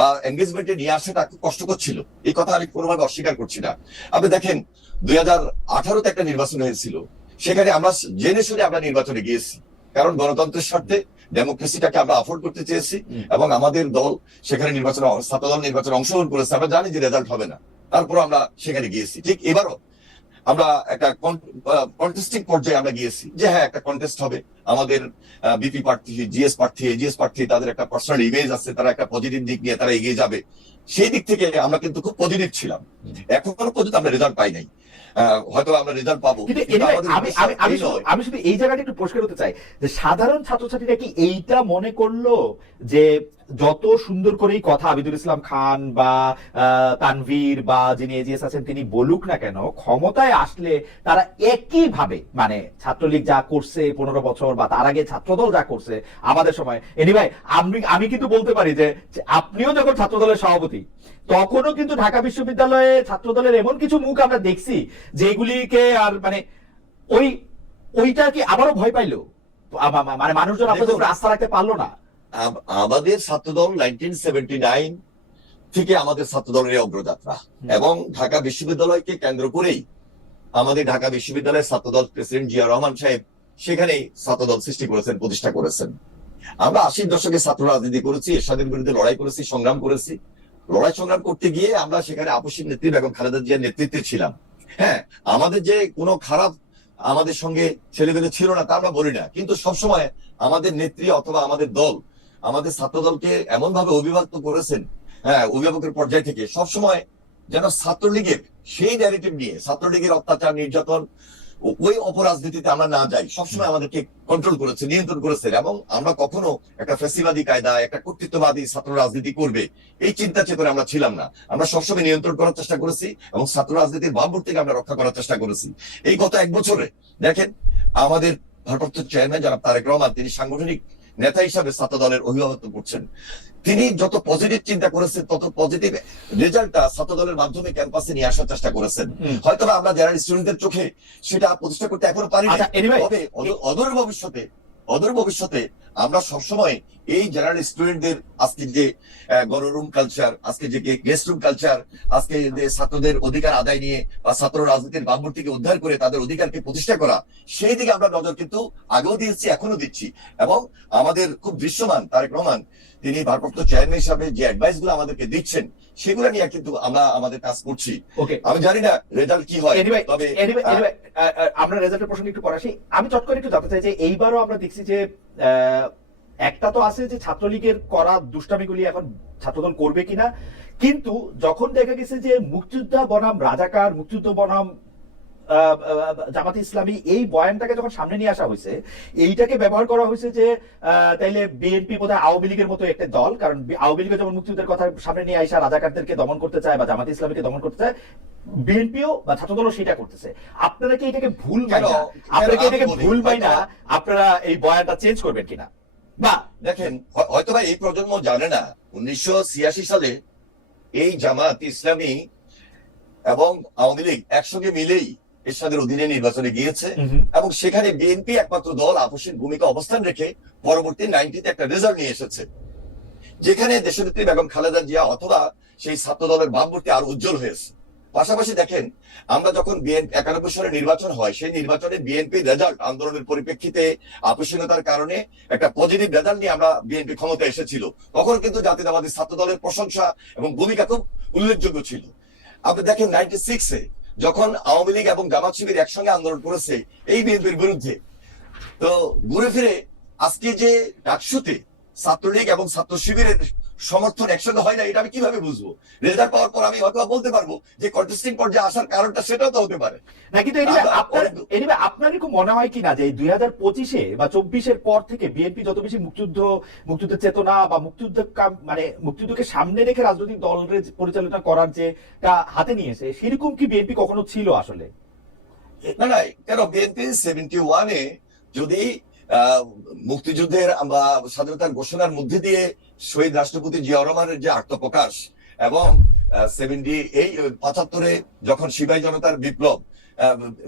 বা এঙ্গেজমেন্টে নিয়ে আসাটা খুব কষ্টকর ছিল এই কথা আমি কোনোভাবে অস্বীকার করছি না। আপনি দেখেন দুই হাজার আঠারোতে একটা নির্বাচন হয়েছিল। সেখানে আমরা জেনে শুনে আমরা নির্বাচনে গিয়েছি। কারণ গণতন্ত্রের স্বার্থে ডেমোক্রেসিটাকে আমরা আফোর্ড করতে চেয়েছি এবং আমাদের দল সেখানে নির্বাচনে ছাত্র দল নির্বাচনে অংশগ্রহণ করেছে। আমরা জানি যে রেজাল্ট হবে না। তারপর আমরা সেখানে গিয়েছি। ঠিক এবারও আমরা একটা কন্টেস্টিং পর্যায়ে আমরা গিয়েছি যে হ্যাঁ একটা কন্টেস্ট হবে। আমাদের বিপি প্রার্থী জিএস প্রার্থী এজিএস প্রার্থী তাদের একটা পার্সোনাল ইমেজ আছে তারা একটা পজিটিভ দিক নিয়ে তারা এগিয়ে যাবে। সেই দিক থেকে আমরা কিন্তু খুব পজিটিভ ছিলাম। এখনও পর্যন্ত আমরা রেজাল্ট পাই নাই। আহ, হয়তো আমরা রেজাল্ট পাবো। আমি শুধু আমি শুধু এই জায়গাটা একটু পরিষ্কার হতে চাই যে সাধারণ ছাত্রছাত্রীরা কি এইটা মনে করল যে যত সুন্দর করেই কথা আবিদুল ইসলাম খান বা তানভীর বা যিনি এজিএস আছেন তিনি বলুক না কেন ক্ষমতায় আসলে তারা একই ভাবে মানে ছাত্রলীগ যা করছে পনেরো বছর বা তার আগে ছাত্রদল যা করছে আমাদের সময়। এনিভাই আমি আমি কিন্তু বলতে পারি যে আপনিও যখন ছাত্রদলের সভাপতি তখনও কিন্তু ঢাকা বিশ্ববিদ্যালয়ে ছাত্রদলের এমন কিছু মুখ আমরা দেখছি যেগুলিকে আর মানে ওই ওইটা কি আবারও ভয় পাইলো। মানে মানুষজন আপনাদের রাস্তা রাখতে পারল না। আমাদের ছাত্রদল নাইনটিন সেভেন্টি নাইন থেকে আমাদের ছাত্রদলের অগ্রযাত্রা। এবং ঢাকা বিশ্ববিদ্যালয়কে কেন্দ্র করেই আমাদের ঢাকা বিশ্ববিদ্যালয়ের ছাত্রদল প্রেসিডেন্ট জিয়া রহমান সাহেব সেখানেই ছাত্রদল সৃষ্টি করেছেন প্রতিষ্ঠা করেছেন। আমরা আশির দশকে ছাত্র রাজনীতি করেছি এরশাদের বিরুদ্ধে লড়াই করেছি সংগ্রাম করেছি। লড়াই সংগ্রাম করতে গিয়ে আমরা সেখানে আপসীর নেত্রী এবং খালেদা জিয়ার নেতৃত্বে ছিলাম। হ্যাঁ আমাদের যে কোনো খারাপ আমাদের সঙ্গে ছেলেমেয়ে ছিল না তা আমরা বলি না। কিন্তু সবসময় আমাদের নেত্রী অথবা আমাদের দল আমাদের ছাত্র দলকে এমন ভাবে অভিভাবক করেছেন হ্যাঁ অভিভাবকের পর্যায় থেকে সবসময় যেন ছাত্রলীগের সেই ন্যারেটিভ নিয়ে ছাত্রলীগের অত্যাচার নির্যাতন ওই অপরাজনীতিতে আমরা না যাই সবসময় আমাদেরকে কন্ট্রোল করেছে নিয়ন্ত্রণ করেছে এবং আমরা কখনো একটা ফেসিবাদী কায়দা একটা কর্তৃত্ববাদী ছাত্র রাজনীতি করবে এই চিন্তা চেতনা আমরা ছিলাম না। আমরা সবসময় নিয়ন্ত্রণ করার চেষ্টা করেছি এবং ছাত্র রাজনীতির ভাবমূর্তি থেকে আমরা রক্ষা করার চেষ্টা করেছি। এই গত এক বছরে দেখেন আমাদের ভারপ্রাপ্ত চেয়ারম্যান যারা তারেক রহমান তিনি সাংগঠনিক নেতা হিসাবে ছাত্র দলের অভিভাবক করছেন। তিনি যত পজিটিভ চিন্তা করেছেন তত পজিটিভ রেজাল্টটা ছাত্র দলের মাধ্যমে ক্যাম্পাসে নিয়ে আসার চেষ্টা করেছেন। হয়তো আমরা যারা স্টুডেন্টদের চোখে সেটা প্রতিষ্ঠা করতে এখনও পারি না আচ্ছা তবে অদূর ভবিষ্যতে অদূর ভবিষ্যতে আমরা সবসময় এই জেনারেল স্টুডেন্টদের আজকে যে গণরুম কালচার আজকে যে গেস্ট রুম কালচার আজকে যে ছাত্রদের অধিকার আদায় নিয়ে বা ছাত্র রাজনীতির ভাবমূর্তিকে উদ্ধার করে তাদের অধিকারকে প্রতিষ্ঠা করা সেই দিকে আমরা নজর কিন্তু আগেও দিয়েছি এখনও দিচ্ছি। এবং আমাদের খুব দৃশ্যমান তারেক রহমান তিনি ভারপ্রাপ্ত চেয়ারম্যান হিসাবে যে অ্যাডভাইসগুলো আমাদেরকে দিচ্ছেন সেগুলো নিয়ে কিন্তু আমরা আমাদের কাজ করছি। ওকে আমি জানি না রেজাল্ট কি হয় তবে আমরা রেজাল্টের প্রসঙ্গে একটু পরে আসি আমি চট করে একটু জানতে চাই যে এইবারও আমরা দেখছি যে আহ, একটা তো আছে যে ছাত্রলীগের করা দুষ্টামিগুলি এখন ছাত্রদল করবে কিনা কিন্তু যখন দেখা গেছে যে মুক্তিযোদ্ধা বনাম রাজাকার মুক্তিযুদ্ধ বনাম জামাতে ইসলামী এই বয়ানটাকে যখন সামনে নিয়ে আসা হয়েছে এইটাকে ব্যবহার করা হয়েছে যে তাইলে বিএনপি বোধহয় আওয়ামী লীগের মতো একটা দল কারণ আওয়ামী লীগের যেমন মুক্তিযুদ্ধের কথা সামনে নিয়ে আসা রাজাকারদেরকে দমন করতে চায় বা জামাতে ইসলামীকে দমন করতে চায় বিএনপিও বা ছাত্রদলও সেটা করতেছে। আপনারা কি এটাকে ভুল? মাইনা? আপনারা কি এটাকে ভুল মাইনা? আপনারা এই বয়ানটা চেঞ্জ করবেন কিনা? বা দেখেন হ- হয়তোবা এই প্রজন্ম জানে না উনিশশো ছিয়াশি সালে এই জামাত ইসলামী এবং আওয়ামী লীগ একসঙ্গে মিলেই এরশাদের অধীনে নির্বাচনে গিয়েছে এবং সেখানে বিএনপি একমাত্র দল আপসের ভূমিকা অবস্থান রেখে পরবর্তী নাইনটিতে একটা রেজাল্ট নিয়ে এসেছে। যেখানে দেশনেত্রী বেগম খালেদা জিয়া অথবা সেই ছাত্র দলের ভাবমূর্তি আরও উজ্জ্বল হয়েছে। পাশাপাশি দেখেন, আমরা যখন বিএনপি একানব্বই সালে নির্বাচন হয়, সেই নির্বাচনে বিএনপি রেজাল্ট আন্দোলনের পরিপ্রেক্ষিতে আপসীনতার কারণে একটা পজিটিভ রেজাল্ট নিয়ে আমরা বিএনপি ক্ষমতা এসেছিল। তখন কিন্তু জাতীয়তাবাদী ছাত্র দলের প্রশংসা এবং ভূমিকা খুব উল্লেখযোগ্য ছিল। আপনি দেখেন নাইনটি সিক্সে যখন আওয়ামী লীগ এবং জামাত শিবির একসঙ্গে আন্দোলন করেছে, এই বিএনপির বিরুদ্ধে। তো ঘুরে ফিরে আজকে যে ডাকসুতে ছাত্রলীগ এবং ছাত্র শিবিরের সমর্থন একসঙ্গে হয় না এটা আমি কীভাবে বুঝব? রেজাল্ট পাওয়ার পর আমি হয়তো বলতে পারব যে কন্টেস্টিং পর্যায়ে আসার কারণটা সেটাও তো হতে পারে। না কিন্তু এনিওয়ে আপনার মনে হয় কিনা যে দুই হাজার পঁচিশে বা চব্বিশের পর থেকে বিএনপি যত বেশি মুক্তিযুদ্ধ মুক্তিযুদ্ধের চেতনা বা মুক্তিযুদ্ধ মানে মুক্তিযুদ্ধকে সামনে রেখে রাজনৈতিক দলের পরিচালনা করার যে হাতে নিয়েছে সেরকম কি বিএনপি কখনো ছিল আসলে? না না কেন বিএনপি সেভেন্টি ওয়ানে যদি মুক্তিযুদ্ধের বা স্বাধীনতার ঘোষণার মধ্যে দিয়ে শহীদ রাষ্ট্রপতি জিয়া রহমানের যে আত্মপ্রকাশ এবং সেভেন্টি এই পঁচাত্তরে যখন সিপাহী জনতার বিপ্লব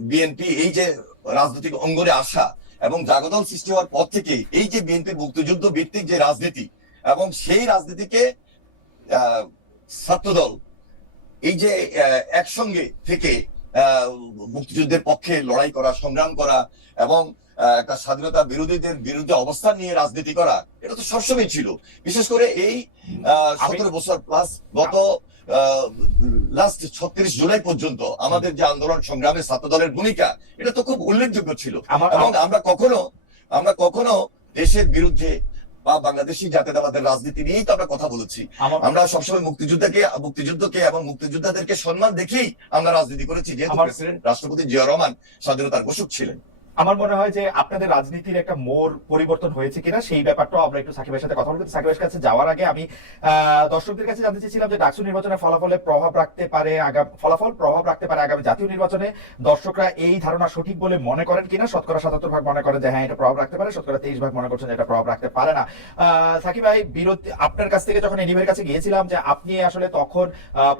বিএনপি এই যে রাজনৈতিক অঙ্গনে আসা এবং জাগদল সৃষ্টি হওয়ার পর থেকে এই যে বিএনপির মুক্তিযুদ্ধ ভিত্তিক যে রাজনীতি এবং সেই রাজনীতিকে ছাত্রদল এই যে একসঙ্গে থেকে মুক্তিযুদ্ধের পক্ষে লড়াই করা, সংগ্রাম করা এবং একটা স্বাধীনতা বিরোধীদের বিরুদ্ধে অবস্থান নিয়ে রাজনীতি করা এটা তো সবসময় ছিল। বিশেষ করে এই সতেরো বছর প্লাস গত লাস্ট ছত্রিশ জুলাই পর্যন্ত আমাদের যে আন্দোলন সংগ্রামে ছাত্রদলের ভূমিকা এটা তো খুব উল্লেখযোগ্য ছিল। এবং আমরা কখনো আমরা কখনো দেশের বিরুদ্ধে বা বাংলাদেশি জাতীয়তাবাদের রাজনীতি নিয়েই তো আমরা কথা বলেছি। আমরা সবসময় মুক্তিযুদ্ধকে মুক্তিযুদ্ধকে এবং মুক্তিযোদ্ধাদেরকে সম্মান দেখেই আমরা রাজনীতি করেছি যেহেতু প্রেসিডেন্ট রাষ্ট্রপতি জিয়া রহমান স্বাধীনতার ঘোষক ছিলেন। আমার মনে হয় যে আপনাদের রাজনীতির একটা মোড় পরিবর্তন হয়েছে কিনা, সেই ব্যাপারটাও আমরা একটু সাকিবের সাথে কথা বলতে সাকিবের কাছে যাওয়ার আগে আমি দর্শকদের কাছে জানতে চেয়েছিলাম যে ডাকসু নির্বাচনের ফলাফলে প্রভাব রাখতে পারে আগাম ফলাফল প্রভাব রাখতে পারে আগামী জাতীয় নির্বাচনে। দর্শকরা এই ধারণা সঠিক বলে মনে করেন কিনা? শতকরা সাতাত্তর ভাগ মনে করেন যে হ্যাঁ এটা প্রভাব রাখতে পারে। শতকরা তেইশ ভাগ মনে করছেন এটা প্রভাব রাখতে পারে না। সাকিব ভাই বিরতি আপনার কাছ থেকে যখন এনিমের কাছে গিয়েছিলাম যে আপনি আসলে তখন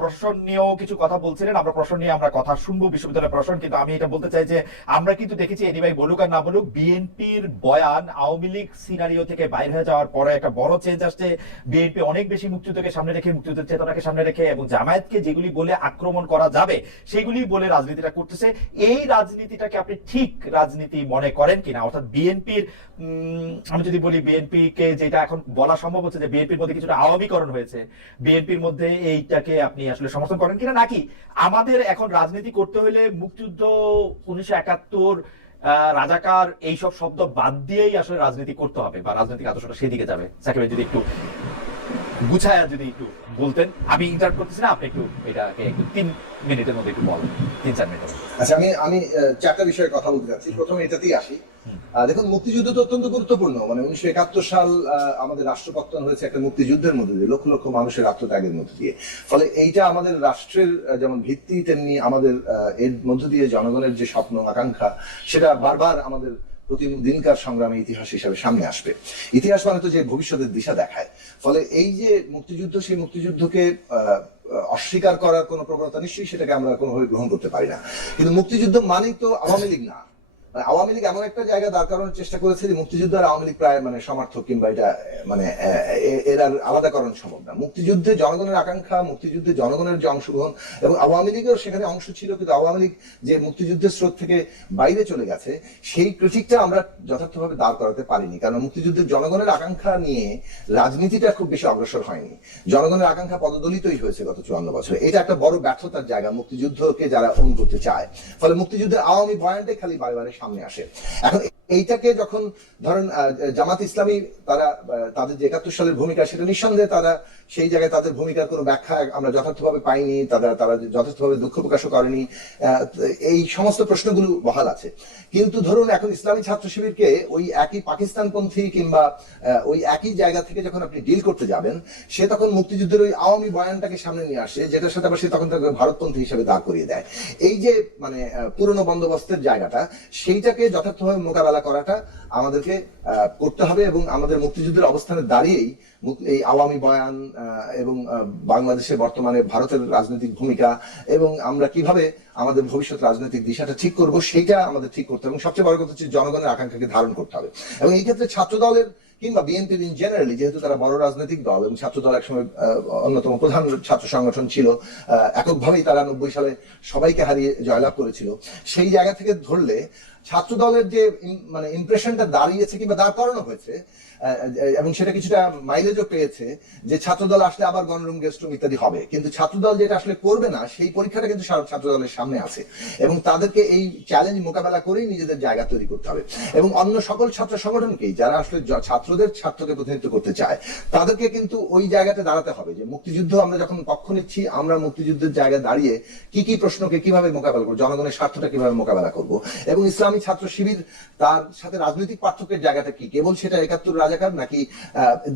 প্রশাসন নিয়েও কিছু কথা বলছিলেন। আমরা প্রশাসন নিয়ে আমরা কথা শুনব বিশ্ববিদ্যালয় প্রশাসন। কিন্তু আমি এটা বলতে চাই যে আমরা কিন্তু দেখেছি ভাই বলুক আর না বলুক, বিএনপির বয়ান আওয়ামী লীগ সিনারিও থেকে বাইর হয়ে যাওয়ার পরে একটা বড় চেঞ্জ আসছে। বিএনপি অনেক বেশি মুক্তিযুদ্ধকে সামনে রেখে, মুক্তিযুদ্ধের চেতনাকে সামনে রেখে এবং জামায়াতকে যেগুলি বলে আক্রমণ করা যাবে, সেগুলি বলে রাজনীতিটা করতেছে। এই রাজনীতিটাকে আপনি ঠিক রাজনীতি মনে করেন কিনা? অর্থাৎ বিএনপির আমি যদি বলি বিএনপি কে যেটা এখন বলা সম্ভব হচ্ছে যে বিএনপির মধ্যে কিছুটা আওয়ামীকরণ হয়েছে। বিএনপির মধ্যে এইটাকে আপনি আসলে সমর্থন করেন কিনা? নাকি আমাদের এখন রাজনীতি করতে হলে মুক্তিযুদ্ধ উনিশশো একাত্তর রাজাকার এইসব শব্দ বাদ দিয়েই আসলে রাজনীতি করতে হবে বা রাজনৈতিক আদর্শটা সেদিকে যাবে। সাকিবের যদি একটু গুছায়া যদি একটু বলতেন আমি ইন্টার করতেছি না আপনি একটু এটাকে একটু তিন মিনিটের মধ্যে একটু বলেন তিন চার মিনিটের মধ্যে। আচ্ছা আমি আমি চারটা বিষয়ে কথা বলতে চাচ্ছি প্রথমে এটাতেই আসি। দেখুন মুক্তিযুদ্ধ তো অত্যন্ত গুরুত্বপূর্ণ। মানে উনিশশো একাত্তর সাল আহ, আমাদের রাষ্ট্রপত্তন হয়েছে একটা মুক্তিযুদ্ধের মধ্যে দিয়ে লক্ষ লক্ষ মানুষের আত্মত্যাগের মধ্যে দিয়ে। ফলে এইটা আমাদের রাষ্ট্রের যেমন ভিত্তি তেমনি আমাদের এর মধ্য দিয়ে জনগণের যে স্বপ্ন আকাঙ্ক্ষা সেটা বারবার আমাদের প্রতিদিনকার সংগ্রামে ইতিহাস হিসাবে সামনে আসবে। ইতিহাস মানে তো যে ভবিষ্যতের দিশা দেখায়। ফলে এই যে মুক্তিযুদ্ধ, সেই মুক্তিযুদ্ধকে অস্বীকার করার কোনো প্রবণতা নিশ্চয়ই সেটাকে আমরা কোনোভাবে গ্রহণ করতে পারি না। কিন্তু মুক্তিযুদ্ধ মানেই তো আওয়ামী লীগ না। আওয়ামী লীগ এমন একটা জায়গা দাঁড় করানোর চেষ্টা করেছে যে মুক্তিযুদ্ধ আর আওয়ামী লীগ প্রায় মানে সমর্থক কিংবা এটা মানে এর আর আলাদাকরণ সম্ভব না। মুক্তিযুদ্ধে জনগণের আকাঙ্ক্ষা, মুক্তিযুদ্ধে জনগণের যে অংশগ্রহণ এবং আওয়ামী লীগের সেখানে অংশ ছিল, কিন্তু আওয়ামী লীগ যে মুক্তিযুদ্ধের স্রোত থেকে বাইরে চলে গেছে, সেই ক্রিটিকটা আমরা যথার্থভাবে দাঁড় করাতে পারিনি। কারণ মুক্তিযুদ্ধের জনগণের আকাঙ্ক্ষা নিয়ে রাজনীতিটা খুব বেশি অগ্রসর হয়নি। জনগণের আকাঙ্ক্ষা পদদলিতই হয়েছে গত চুয়ান্ন বছরে। এটা একটা বড় ব্যর্থতার জায়গা মুক্তিযুদ্ধকে যারা ওন করতে চায়। ফলে মুক্তিযুদ্ধের আওয়ামী বয়ানটাই খালি বারে বারে সামনে আসে। এখন এইটাকে যখন ধরেন জামাত ইসলামী তারা তাদের যে একাত্তর সালের ভূমিকা, সেটা নিঃসন্দেহে তারা সেই জায়গায় তাদের ভূমিকার কোনো ব্যাখ্যা আমরা যথার্থভাবে পাইনি তারা তারা যথার্থভাবে দুঃখ প্রকাশও করেনি। এই সমস্ত প্রশ্নগুলো বহাল আছে। কিন্তু ধরুন, এখন ইসলামী ছাত্র শিবিরকে ওই একই পাকিস্তানপন্থী কিংবা ওই একই জায়গা থেকে যখন আপনি ডিল করতে যাবেন, সে তখন মুক্তিযুদ্ধের ওই আওয়ামী বয়ানটাকে সামনে নিয়ে আসে, যেটার সাথে আবার সে তখন তাকে ভারতপন্থী হিসেবে দাঁড় করিয়ে দেয়। এই যে মানে পুরনো বন্দোবস্তের জায়গাটা, সেইটাকে যথার্থভাবে মোকাবেলা করাটা আমাদেরকে করতে হবে এবং আমাদের মুক্তিযুদ্ধের অবস্থানে দাঁড়িয়েই এই আওয়ামী বয়ান এবং বাংলাদেশে বর্তমানে ভারতের রাজনৈতিক ভূমিকা, এবং আমরা কীভাবে আমাদের ভবিষ্যৎ রাজনৈতিক দিশাটা ঠিক করব সেটা আমাদের ঠিক করতে হবে এবং সবচেয়ে বড় কথা হচ্ছে জনগণের আকাঙ্ক্ষাকে ধারণ করতে হবে। এবং এই ক্ষেত্রে ছাত্র দলের কিংবা বিএনপি ইন জেনারেলি যেহেতু তারা বড় রাজনৈতিক দল এবং ছাত্র দল একসময় অন্যতম প্রধান ছাত্র সংগঠন ছিল এককভাবেই তারা নব্বই সালে সবাইকে হারিয়ে জয়লাভ করেছিল, সেই জায়গা থেকে ধরলে ছাত্র দলের যে মানে ইমপ্রেশনটা দাঁড়িয়েছে কিংবা দাঁড় করানো হয়েছে এবং সেটা কিছুটা মাইলেজও পেয়েছে, যে ছাত্র দল আসলে আবার গণরুম গেস্ট রুম ইত্যাদি হবে। কিন্তু ছাত্র দল যেটা আসলে করবে না, সেই পরীক্ষাটা কিন্তু ছাত্র দলের সামনে আছে। এবং তাদেরকে এই চ্যালেঞ্জ মোকাবেলা করেই নিজেদের জায়গা তৈরি করতে হবে। এবং অন্য সকল ছাত্র সংগঠনকেই, যারা আসলে ছাত্রদের, ছাত্রকে প্রতিনিধিত্ব করতে চায়, তাদেরকে কিন্তু ওই জায়গাতে দাঁড়াতে হবে, যে মুক্তিযুদ্ধ আমরা যখন পক্ষ নিচ্ছি, আমরা মুক্তিযুদ্ধের জায়গায় দাঁড়িয়ে কি কি প্রশ্নকে কীভাবে মোকাবেলা করব, জনগণের স্বার্থটা কীভাবে মোকাবেলা করব। এবং ইসলামী ছাত্র শিবির তার সাথে রাজনৈতিক পার্থক্যের জায়গাটা কি? কেবল সেটা একাত্তর রাজাকার নাকি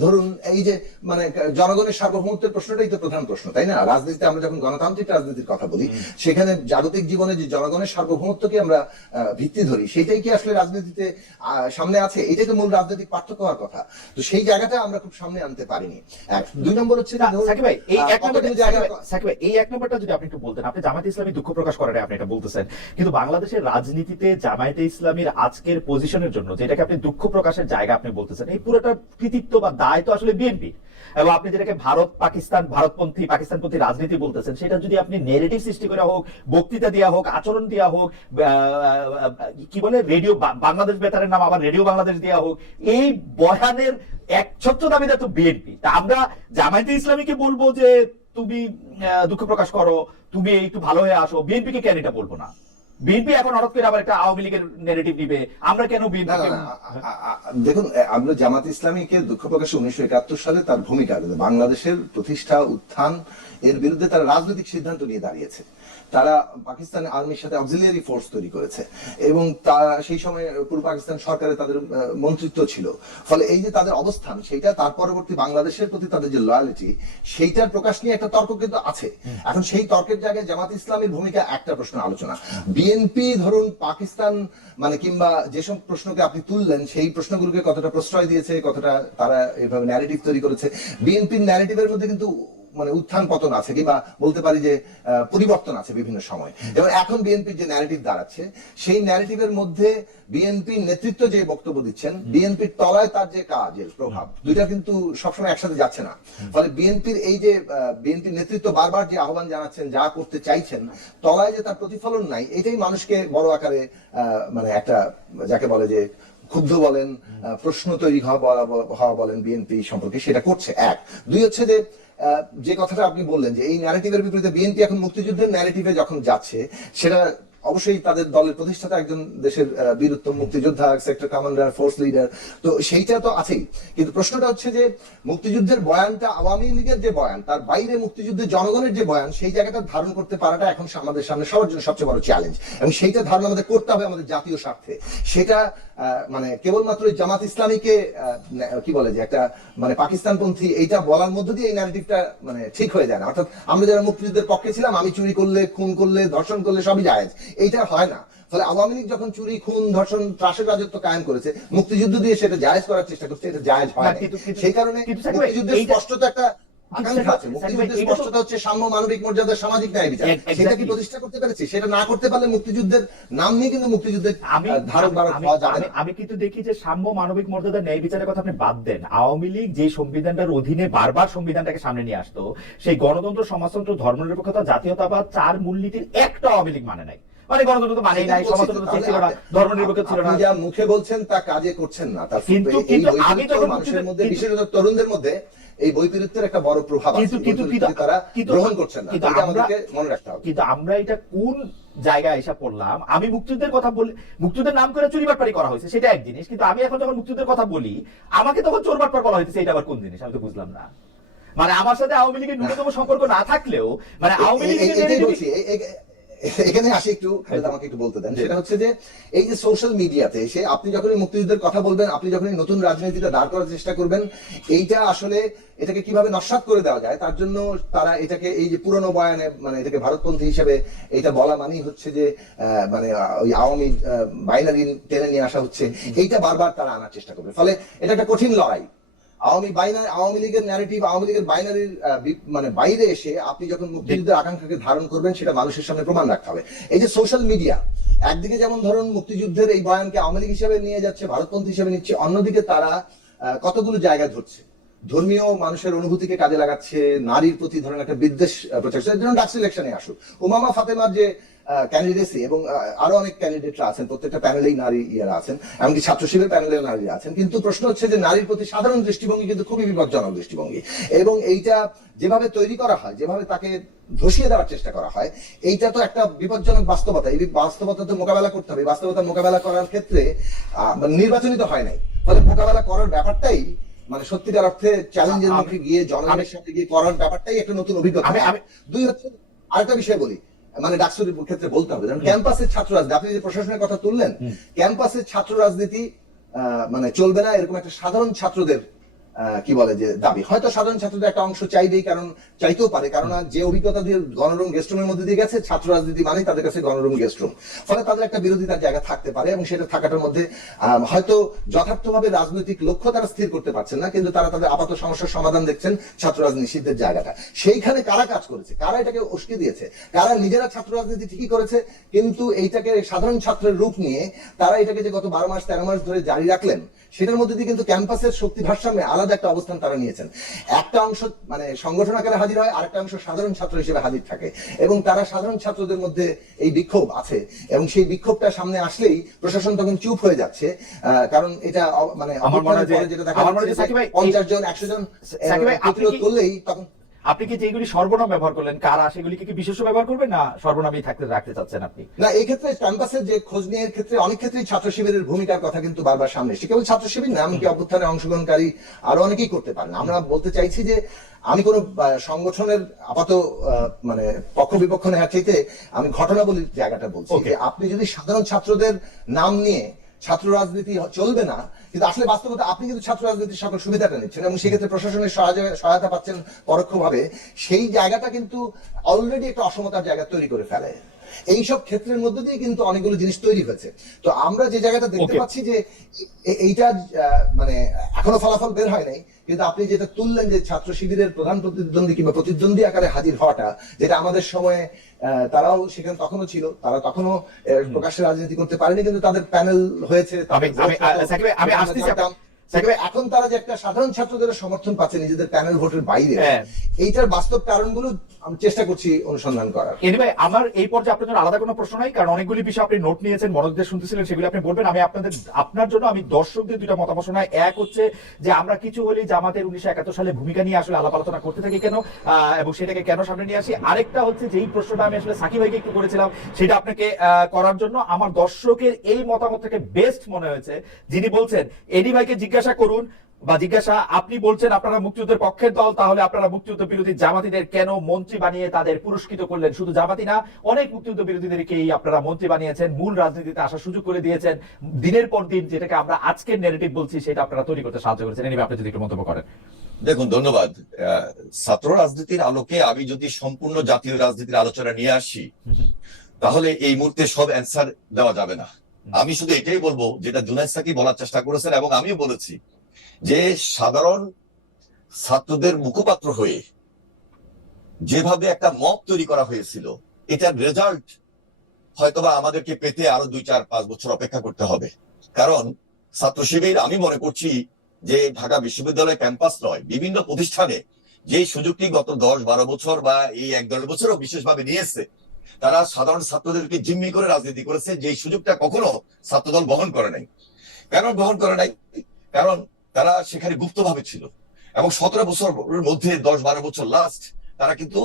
ধরুন এই যে মানে জনগণের সার্বভৌমত্বের প্রশ্নটাই তো প্রধান প্রশ্ন তাই না? রাজনীতিতে আমরা যখন গণতান্ত্রিক রাজনীতির কথা বলি সেখানে জাগতিক জীবনে যে জনগণের সার্বভৌমত্বকে আমরা ভিত্তি ধরি সেটাই কি আসলে রাজনীতিতে সামনে আছে? এটাই তো মূল রাজনৈতিক পার্থক্য হওয়ার কথা। তো সেই জায়গাটা আমরা খুব সামনে আনতে পারিনি। এক। দুই নম্বর হচ্ছে সাকিব ভাই এই এক ভাই, এই এক নম্বরটা যদি আপনি একটু বলতেন আপনি জামায়াতে ইসলামী দুঃখ প্রকাশ করেন আপনি এটা বলতেছেন। কিন্তু বাংলাদেশের রাজনীতিতে জামায়াতে ইসলামীর আজকের পজিশনের জন্য, যেটাকে আপনি দুঃখ প্রকাশের জায়গা আপনি বলতেছেন, এই পুরোটা কৃতিত্ব বা দায় তো আসলে বিএনপি এবং আপনি যেটাকে ভারত, পাকিস্তান, ভারতপন্থী, পাকিস্তানপন্থী রাজনীতি বলতেছেন, সেটা যদি আপনি নেগেটিভ সৃষ্টি করে হোক, বক্তৃতা দেওয়া হোক, আচরণ দেওয়া হোক কি বলে, রেডিও বাংলাদেশ বেতারের নাম আবার রেডিও বাংলাদেশ দেওয়া হোক, এই বয়ানের একচ্ছত্র দাবিদার তো বিএনপি তা আমরা জামায়াতে ইসলামীকে বলব যে, তুমি দুঃখ প্রকাশ করো, তুমি একটু ভালো হয়ে আসো বিএনপি কে কেন এটা বলব না? বিএনপি এখন হঠাৎ করে আবার একটা আওয়ামী লীগের নেগেটিভ নিবে। আমরা কেন বিএনপি দেখুন আমরা জামাত ইসলামীকে দুঃখ প্রকাশে উনিশশো একাত্তর সালে তার ভূমিকা বাংলাদেশের প্রতিষ্ঠা উত্থান এর বিরুদ্ধে তারা রাজনৈতিক সিদ্ধান্ত নিয়ে দাঁড়িয়েছে। তারা পাকিস্তান আর্মির সাথে অক্সিলিয়ারি ফোর্স তৈরি করেছে। এবং তারা সেই সময় পূর্ব পাকিস্তান সরকারে তাদের মন্ত্রিত্ব ছিল। ফলে এই যে তাদের অবস্থান সেইটা তার পরবর্তী বাংলাদেশের প্রতি তাদের যে লয়ালিটি সেইটার প্রকাশ নিয়ে একটা তর্ক কিন্তু আছে। এখন সেই তর্কের জায়গায় জামাত ইসলামের ভূমিকা একটা প্রশ্ন আলোচনা। বিএনপি ধরুন পাকিস্তান মানে কিংবা যেসব প্রশ্নকে আপনি তুললেন সেই প্রশ্নগুলোকে কতটা প্রশ্রয় দিয়েছে কতটা তারা এভাবে ন্যারেটিভ তৈরি করেছে। বিএনপির ন্যারেটিভের মধ্যে কিন্তু মানে উত্থান পতন আছে কিংবা বলতে পারি যে পরিবর্তন আছে বিভিন্ন সময়। এবং এখন বিএনপির যে ন্যারেটিভ দাঁড়াচ্ছে সেই ন্যারেটিভের মধ্যে বিএনপির নেতৃত্ব যে বক্তব্য দিচ্ছেন বিএনপির তলায় তার যে কাজের প্রভাব দুইটা কিন্তু সবসময় একসাথে যাচ্ছে না। ফলে বিএনপির এই যে বিএনপির নেতৃত্ব বারবার যে আহ্বান জানাচ্ছেন যা করতে চাইছেন তলায় যে তার প্রতিফলন নাই এটাই মানুষকে বড় আকারে আহ, মানে একটা যাকে বলে যে ক্ষুব্ধ বলেন প্রশ্ন তৈরি হওয়া বলেন বিএনপি সম্পর্কে, সেটা করছে। এক। দুই হচ্ছে যে যে কথাটা আপনি বললেন যে, এই ন্যারেটিভের বিপরীতে বিএনপি এখন মুক্তিযুদ্ধের ন্যারেটিভে যখন যাচ্ছে, সেটা অবশ্যই তাদের দলের প্রতিষ্ঠাতা একজন দেশের বীরুত্তম মুক্তিযোদ্ধা সেক্টর কমান্ডার ফোর্স লিডার তো সেইটা তো আছেই। কিন্তু প্রশ্নটা হচ্ছে যে, মুক্তিযুদ্ধের বয়ানটা আওয়ামী লীগের যে বয়ান, তার বাইরে মুক্তিযুদ্ধের জনগণের যে বয়ান, সেই জায়গাটা ধারণ করতে পারাটা এখন আমাদের সামনে সবার জন্য সবচেয়ে বড় চ্যালেঞ্জ এবং সেইটা ধারণ আমাদের করতে হবে আমাদের জাতীয় স্বার্থে। সেটা মানে কেবলমাত্র জামাত ইসলামীকে কি বলে যে একটা মানে পাকিস্তানপন্থী এইটা বলার মধ্য দিয়ে এই ন্যারেটিভটা মানে ঠিক হয়ে যায় না। অর্থাৎ আমরা যারা মুক্তিযুদ্ধের পক্ষে ছিলাম আমি চুরি করলে খুন করলে ধর্ষণ করলে সবই জায়েজ। এইটা হয় না। ফলে আওয়ামী লীগ যখন চুরি খুন ধর্ষণ ত্রাসের রাজত্ব কায়েম করেছে মুক্তিযুদ্ধ দিয়ে সেটা জায়েজ করার চেষ্টা করছে এটা জায়েজ হয় সেই কারণে মুক্তিযুদ্ধের স্পষ্টত একটা আকাঙ্ক্ষা আছে মুক্তিযুদ্ধের স্পষ্টতা হচ্ছে সাম্য মানবিক মর্যাদা সামাজিক ন্যায় বিচার। সেটা কি প্রতিষ্ঠা করতে পেরেছি? সেটা না করতে পারলে মুক্তিযুদ্ধের নাম নিয়ে কিন্তু মুক্তিযুদ্ধের আমি ধারক বারক আমি- হওয়া যাবে আমি- আমি কিন্তু দেখি যে সাম্য মানবিক মর্যাদা ন্যায় বিচারের কথা আপনি বাদ দেন। আওয়ামী লীগ যে সংবিধানটার অধীনে বারবার সংবিধানটাকে সামনে নিয়ে আসতো সেই গণতন্ত্র সমাজতন্ত্র ধর্মনিরপেক্ষতা জাতীয়তাবাদ চার মূলনীতির একটা আওয়ামী লীগ মানে নাই। মানে গণতন্ত্র তো মানেই নাই সমাজতন্ত্র তো ছিল না ধর্মনিরপেক্ষ ছিল না। যা মুখে বলছেন তা কাজে করছেন না। তার কিন্তু- কিন্তু আমি বৈপরীত্য মানুষের মধ্যে বিশেষত তরুণদের মধ্যে এই বৈপরীত্যের একটা বড় প্রভাব আছে। কিন্তু- কিন্তু- তারা গ্রহণ করছেন না। এটা আমাদেরকে মনে রাখতে হবে। কিন্তু আমরা এটা কোন জায়গায় এসে পড়লাম? আমি মুক্তিযুদ্ধের কথা বলি মুক্তিযুদ্ধের নাম করে চুরি বাটপারি করা হয়েছে সেটা এক জিনিস। কিন্তু আমি এখন যখন মুক্তিযুদ্ধের কথা বলি আমাকে তখন চোর বাটপার বলা হয়েছে এটা আবার কোন জিনিস? আমি তো বুঝলাম না। মানে আমার সাথে আওয়ামী লীগের ন্যূনতম সম্পর্ক না থাকলেও মানে আওয়ামী লীগের এখানে আসি একটু আমাকে একটু বলতে দেন। সেটা হচ্ছে যে এই যে সোশ্যাল মিডিয়াতে এসে আপনি যখনই মুক্তিযুদ্ধের কথা বলবেন আপনি যখনই নতুন রাজনীতিটা দাঁড় করার চেষ্টা করবেন এইটা আসলে এটাকে কীভাবে নস্বাত করে দেওয়া যায় তার জন্য তারা এটাকে এই যে পুরনো বয়ানে মানে এটাকে ভারতপন্থী হিসেবে এটা বলা মানেই হচ্ছে যে আহ, মানে ওই আওয়ামী বাইনারি টেনে নিয়ে আসা হচ্ছে। এইটা বারবার তারা আনার চেষ্টা করবে। ফলে এটা একটা কঠিন লড়াই। আওয়ামী বাইনারি আওয়ামী লীগের ন্যারেটিভ আওয়ামী লীগের বাইনারির মানে বাইরে এসে আপনি যখন মুক্তিযুদ্ধের আকাঙ্ক্ষাকে ধারণ করবেন, সেটা মানুষের সামনে প্রমাণ রাখতে হবে। এই যে সোশ্যাল মিডিয়া একদিকে যেমন ধরুন মুক্তিযুদ্ধের এই বয়ানকে আওয়ামী লীগ হিসেবে নিয়ে যাচ্ছে ভারতপন্থী হিসেবে নিচ্ছে, অন্যদিকে তারা কতগুলো জায়গা ধরছে। ধর্মীয় মানুষের অনুভূতিকে কাজে লাগাচ্ছে, নারীর প্রতি ধরেন একটা বিদ্বেষ প্রচার ডাকসু ইলেকশনে আসুক। উমামা ফাতেমার যে ক্যান্ডিডেসি এবং আরও অনেক ক্যান্ডিডেটরা আছেন প্রত্যেকটা প্যানেলেই নারী ইয়েরা আছেন এমনকি ছাত্র শিবির প্যানেলেও নারীরা আছেন। কিন্তু প্রশ্ন হচ্ছে যে নারীর প্রতি সাধারণ দৃষ্টিভঙ্গি কিন্তু খুবই বিপজ্জনক দৃষ্টিভঙ্গি। এবং এইটা যেভাবে তৈরি করা হয় যেভাবে তাকে ধসিয়ে দেওয়ার চেষ্টা করা হয় এইটা তো একটা বিপজ্জনক বাস্তবতা। এই বাস্তবতা তো মোকাবেলা করতে হবে। বাস্তবতা মোকাবেলা করার ক্ষেত্রে আহ, মানে নির্বাচনী তো হয় নাই। ফলে মোকাবেলা করার ব্যাপারটাই মানে সত্যিকার অর্থে চ্যালেঞ্জের মুখে গিয়ে জনগণের সাথে গিয়ে করার ব্যাপারটাই একটা নতুন অভিজ্ঞতা। দুই হচ্ছে আরেকটা বিষয় বলি। মানে ডাকসুর ক্ষেত্রে বলতে হবে। কারণ ক্যাম্পাসের ছাত্র রাজনীতি আপনি যে প্রশাসনের কথা তুললেন ক্যাম্পাসের ছাত্র রাজনীতি আহ, মানে চলবে না এরকম একটা সাধারণ ছাত্রদের কি বলে যে দাবি। হয়তো সাধারণ ছাত্রদের একটা অংশ চাইবেই, কারণ, চাইতেও পারে। কারণ যে অভিজ্ঞতা দিয়ে গণরুম গেস্ট রুমের মধ্যে দিয়ে গেছে, ছাত্র রাজনীতি মানে তাদের কাছে গণরুম গেস্ট রুম ফলে তাদের একটা বিরোধিতার জায়গা থাকতে পারে এবং সেটা থাকাটার মধ্যে হয়তো যথার্থভাবে রাজনৈতিক লক্ষ্য তারা স্থির করতে পারছেন না, কিন্তু তারা তাদের আপাত সমস্যার সমাধান দেখছেন ছাত্র রাজনীতি নিষিদ্ধের জায়গাটা। সেইখানে কারা কাজ করেছে? কারা এটাকে উস্কে দিয়েছে? কারা নিজেরা ছাত্র রাজনীতি ঠিকই করেছে, কিন্তু এইটাকে সাধারণ ছাত্রের রূপ নিয়ে তারা এটাকে যে গত বারো মাস, তেরো মাস ধরে জারি রাখলেন সেটার মধ্যে দিয়ে কিন্তু ক্যাম্পাসের শক্তি ভারসাম্যে আলাদা একটা অবস্থান তারা নিয়েছেন। একটা অংশ মানে সংগঠন আকারে হাজির হয় আরেকটা অংশ সাধারণ ছাত্র হিসেবে হাজির থাকে। এবং তারা সাধারণ ছাত্রদের মধ্যে এই বিক্ষোভ আছে। এবং সেই বিক্ষোভটা সামনে আসলেই প্রশাসন তখন চুপ হয়ে যাচ্ছে। আহ, কারণ এটা মানে আমার মনে হয় যেটা দেখা যাচ্ছে পঞ্চাশ জন একশো জন প্রতিরোধ করলেই তখন আপনি কি যেগুলি সর্বনাম ব্যবহার করলেন কারা সেগুলিকে কি বিশেষ ব্যবহার করবেন না সর্বনামই থাকতে রাখতে চাচ্ছেন আপনি? না এই ক্ষেত্রে ক্যাম্পাসের যে খোঁজ নিয়ে ক্ষেত্রে অনেক ক্ষেত্রেই ছাত্র শিবিরের ভূমিকার কথা কিন্তু বারবার সামনে এসেছে। কেবল ছাত্র শিবির না এমনকি অভ্যুত্থানে অংশগ্রহণকারী আরও অনেকেই করতে পারেন। আমরা বলতে চাইছি যে আমি কোনো সংগঠনের আপাত মানে পক্ষ বিপক্ষ নেওয়ার চাইতে আমি ঘটনাবলীর জায়গাটা বলছি. যে আপনি যদি সাধারণ ছাত্রদের নাম নিয়ে ছাত্র রাজনীতি চলবে না কিন্তু আসলে বাস্তবতা আপনি কিন্তু ছাত্র রাজনীতির সকল সুবিধাটা নিচ্ছেন এবং সেক্ষেত্রে প্রশাসনের সহায়তা পাচ্ছেন পরোক্ষভাবে সেই জায়গাটা কিন্তু অলরেডি একটা অসমতার জায়গা তৈরি করে ফেলে। এইসব ক্ষেত্রের মধ্যে দিয়ে কিন্তু অনেকগুলো জিনিস তৈরি হয়েছে। তো আমরা যে জায়গাটা দেখতে পাচ্ছি যে এইটা মানে এখনও ফলাফল বের হয় নাই কিন্তু আপনি যেটা তুললেন যে ছাত্র শিবিরের প্রধান প্রতিদ্বন্দ্বী কিংবা প্রতিদ্বন্দ্বী আকারে হাজির হওয়াটা যেটা আমাদের সময়ে আহ, তারাও সেখানে তখনও ছিল তারা তখনও প্রকাশ্যে রাজনীতি করতে পারেনি কিন্তু তাদের প্যানেল হয়েছে আমি- আসতেছি এখন তারা যে একটা সাধারণ ছাত্রদের সমর্থন পাচ্ছে নিজেদের প্যানেল ভোটের বাইরে হ্যাঁ। এইটার বাস্তব কারণগুলো আমি চেষ্টা করছি অনুসন্ধান করার। এনিওয়ে আমার এই পর্যায়ে আপনার জন্য আলাদা কোনো প্রশ্ন নাই কারণ অনেকগুলি বিষয় আপনি নোট নিয়েছেন মনোযোগ দিয়ে শুনতেছিলেন সেগুলো আপনি বলবেন। আমি আপনাদের আপনার জন্য আমি দর্শকদের দুইটা মতামত শোনাই। এক হচ্ছে যে আমরা কিছু হলেই জামাতের উনিশশো একাত্তর সালে ভূমিকা নিয়ে আসলে আলাপ আলোচনা করতে থাকি কেন আহ, এবং সেটাকে কেন সামনে নিয়ে আসি। আরেকটা হচ্ছে যেই প্রশ্নটা আমি আসলে সাকিব ভাইকে একটু করেছিলাম সেটা আপনাকে আহ, করার জন্য আমার দর্শকের এই মতামত থেকে বেস্ট মনে হয়েছে যিনি বলছেন এডি ভাইকে জিজ্ঞাসা করুন বা জিজ্ঞাসা আপনি বলছেন আপনারা মুক্তিযুদ্ধের পক্ষের দল তাহলে আপনারা মুক্তিযুদ্ধ বিরোধী জামাতিদের কেন মন্ত্রী বানিয়ে তাদের পুরস্কৃত করলেন? শুধু জামাতি না অনেক মুক্তিযুদ্ধ বিরোধীদেরকেই আপনারা মন্ত্রী বানিয়েছেন মূল রাজনীতিতে আসার সুযোগ করে দিয়েছেন। দিনের পর দিন যেটাকে আমরা আজকের নেগেটিভ বলছি সেটা আপনারা তৈরি করতে সাহায্য করেছেন। এনিবে আপনি যদি একটু মন্তব্য করেন। দেখুন ধন্যবাদ। ছাত্র রাজনীতির আলোকে আমি যদি সম্পূর্ণ জাতীয় রাজনীতির আলোচনা নিয়ে আসি তাহলে এই মুহূর্তে সব অ্যান্সার দেওয়া যাবে না। আমি শুধু এটাই বলব, যেটা জুনাইদ সাকি বলার চেষ্টা করেছেন এবং আমিও বলেছি, যে সাধারণ ছাত্রদের মুখপাত্র হয়ে যেভাবে একটা মত তৈরি করা হয়েছিল, এটার রেজাল্ট হয়তোবা আমাদেরকে পেতে আরও দুই, চার, পাঁচ বছর অপেক্ষা করতে হবে। কারণ ছাত্র শিবির, আমি মনে করছি যে ঢাকা বিশ্ববিদ্যালয় ক্যাম্পাস নয়, বিভিন্ন প্রতিষ্ঠানে যে সুযোগটি গত দশ, বারো বছর বা এই এক দেড় বছরও বিশেষভাবে নিয়েছে তারা সাধারণ ছাত্রদেরকে জিম্মি করে রাজনীতি করেছে যে সুযোগটা কখনো ছাত্রদল বহন করে নাই। কেন বহন করে নাই? কারণ তারা সেখানে গুপ্তভাবে ছিল। এবং সতেরো বছরের মধ্যে, দশ বারো বছর লাস্ট তারা কিন্তু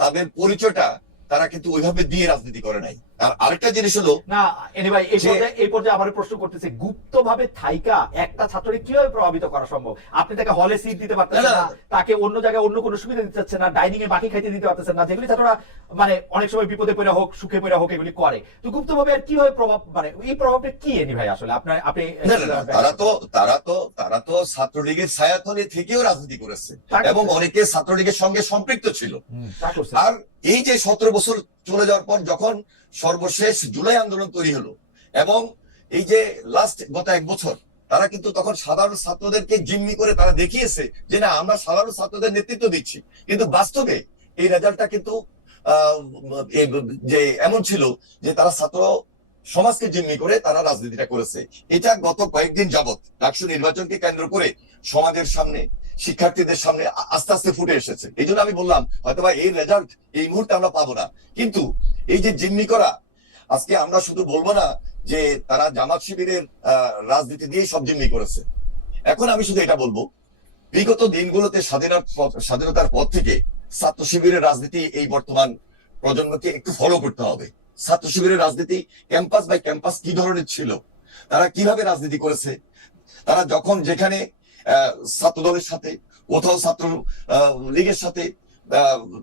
তাদের পরিচয়টা তারা কিন্তু ওইভাবে দিয়ে রাজনীতি করে নাই। আর আরেকটা জিনিস হলো না এনিবে এই পর্যায়ে এই পর্যায়ে আমার প্রশ্ন করতেছে গুপ্তভাবে থাইকা একটা ছাত্রকে কীভাবে প্রভাবিত করা সম্ভব? আপনি তাকে হলে সিট দিতে পারতেছেন না। তাকে অন্য জায়গায় অন্য কোনো সুবিধা দিতে চাচ্ছেন না ডাইনিং এ বাকি খাইতে দিতে পারতেছেন না যেগুলি ছাত্ররা মানে অনেক সময় বিপদে পড়ে হোক সুখে পড়ে হোক এগুলি করে। তো গুপ্তভাবে আর কীভাবে প্রভাব মানে এই প্রভাবটা কি এনি ভাই আসলে? আপনার আপনি তারা তো তারা তো তারা তো ছাত্রলীগের ছায়াতলে থেকেও রাজনীতি করেছে। এবং অনেকে ছাত্রলীগের সঙ্গে সম্পৃক্ত ছিল। আর এই যে সতেরো বছর চলে যাওয়ার পর যখন সর্বশেষ জুলাই আন্দোলন তৈরি হলো। এবং এই যে লাস্ট গত এক বছর, তারা কিন্তু তখন সাধারণ ছাত্রদেরকে জিম্মি করে তারা দেখিয়েছে যে না, আমরা সাধারণ ছাত্রদের নেতৃত্ব দিচ্ছি। কিন্তু বাস্তবে এই রেজাল্টটা কিন্তু যে এমন ছিল যে তারা ছাত্র সমাজকে জিম্মি করে তারা রাজনীতিটা করেছে। এটা গত কয়েকদিন যাবৎ ডাকসু নির্বাচনকে কেন্দ্র করে সমাজের সামনে শিক্ষার্থীদের সামনে আস্তে আস্তে ফুটে এসেছে। এই জন্য আমি বললাম, হয়তোবা এই রেজাল্ট এই মুহূর্তে আমরা পাবো না। কিন্তু এই যে জিম্মি করা, আজকে আমরা শুধু বলব না যে তারা জামাত শিবিরের রাজনীতি দিয়ে সব জিম্মি করেছে। এখন আমি শুধু এটা বলব, বিগত দিনগুলোতে স্বাধীনতার পর- থেকে ছাত্র শিবিরের রাজনীতি এই বর্তমান প্রজন্মকে একটু ফলো করতে হবে। ছাত্র শিবিরের রাজনীতি ক্যাম্পাস বাই ক্যাম্পাস কি ধরনের ছিল? তারা কীভাবে রাজনীতি করেছে? তারা যখন যেখানে ছাত্র দলের সাথে কোথাও ছাত্র লীগের সাথে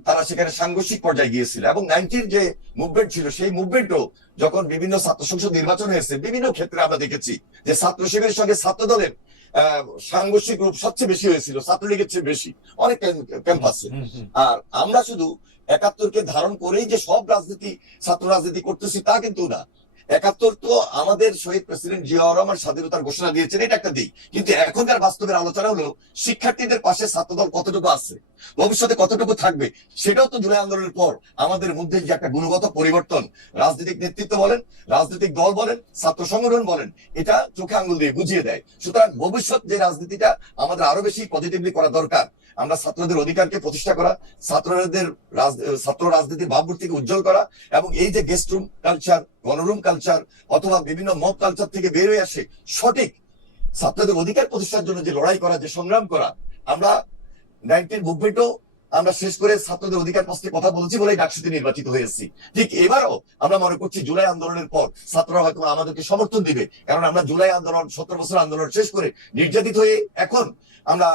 তারা সেখানে সাংঘর্ষিক পর্যায়ে গিয়েছিল। এবং নাইনটির যে মুভমেন্ট ছিল সেই মুভমেন্টও যখন বিভিন্ন ছাত্র সংসদ নির্বাচন হয়েছে বিভিন্ন ক্ষেত্রে আমরা দেখেছি যে ছাত্র শিবিরের সঙ্গে ছাত্র দলের আহ, সাংঘর্ষিক রূপ সবচেয়ে বেশি হয়েছিল ছাত্রলীগের চেয়ে বেশি। অনেক ক্যাম্পাসে। আর আমরা শুধু একাত্তরকে ধারণ করেই যে সব রাজনীতি ছাত্র রাজনীতি করতেছি তা কিন্তু না। একাত্তর তো আমাদের শহীদ প্রেসিডেন্ট জিয়াউর রহমান স্বাধীনতার ঘোষণা দিয়েছেন, এটা একটা দিক। কিন্তু এখনকার বাস্তবের আলোচনা হলো, শিক্ষার্থীদের পাশে ছাত্রদল কতটুকু আছে, ভবিষ্যতে কতটুকু থাকবে, সেটাও তো জুলাই আন্দোলনের পর আমাদের মধ্যে যে একটা গুণগত পরিবর্তন, রাজনৈতিক নেতৃত্ব বলেন, রাজনৈতিক দল বলেন, ছাত্র সংগঠন বলেন, এটা চোখে আঙ্গুল দিয়ে বুঝিয়ে দেয়। সুতরাং ভবিষ্যৎ যে রাজনীতিটা আমাদের আরও বেশি পজিটিভলি করা দরকার আমরা ছাত্রদের অধিকারকে প্রতিষ্ঠা করা, ছাত্রদের ছাত্র রাজনীতির ভাবমূর্তিকে উজ্জ্বল করা এবং এই যে গেস্ট রুম কালচার গণরুম কালচার অথবা বিভিন্ন মব কালচার থেকে বের হয়ে আসে, সঠিক ছাত্রদের অধিকার প্রতিষ্ঠার জন্য যে লড়াই করা, যে সংগ্রাম করা, আমরা নাইনটিন মুভমেন্টও আমরা শেষ করে ছাত্রদের অধিকার প্রশ্নে কথা বলেছি বলেই ডাকসুতে নির্বাচিত হয়েছি ঠিক এবারও আমরা মনে করছি জুলাই আন্দোলনের পর ছাত্ররা হয়তো আমাদেরকে সমর্থন দিবে, কারণ আমরা জুলাই আন্দোলন সত্তর বছর আন্দোলন শেষ করে নির্যাতিত হয়ে এখন আমরা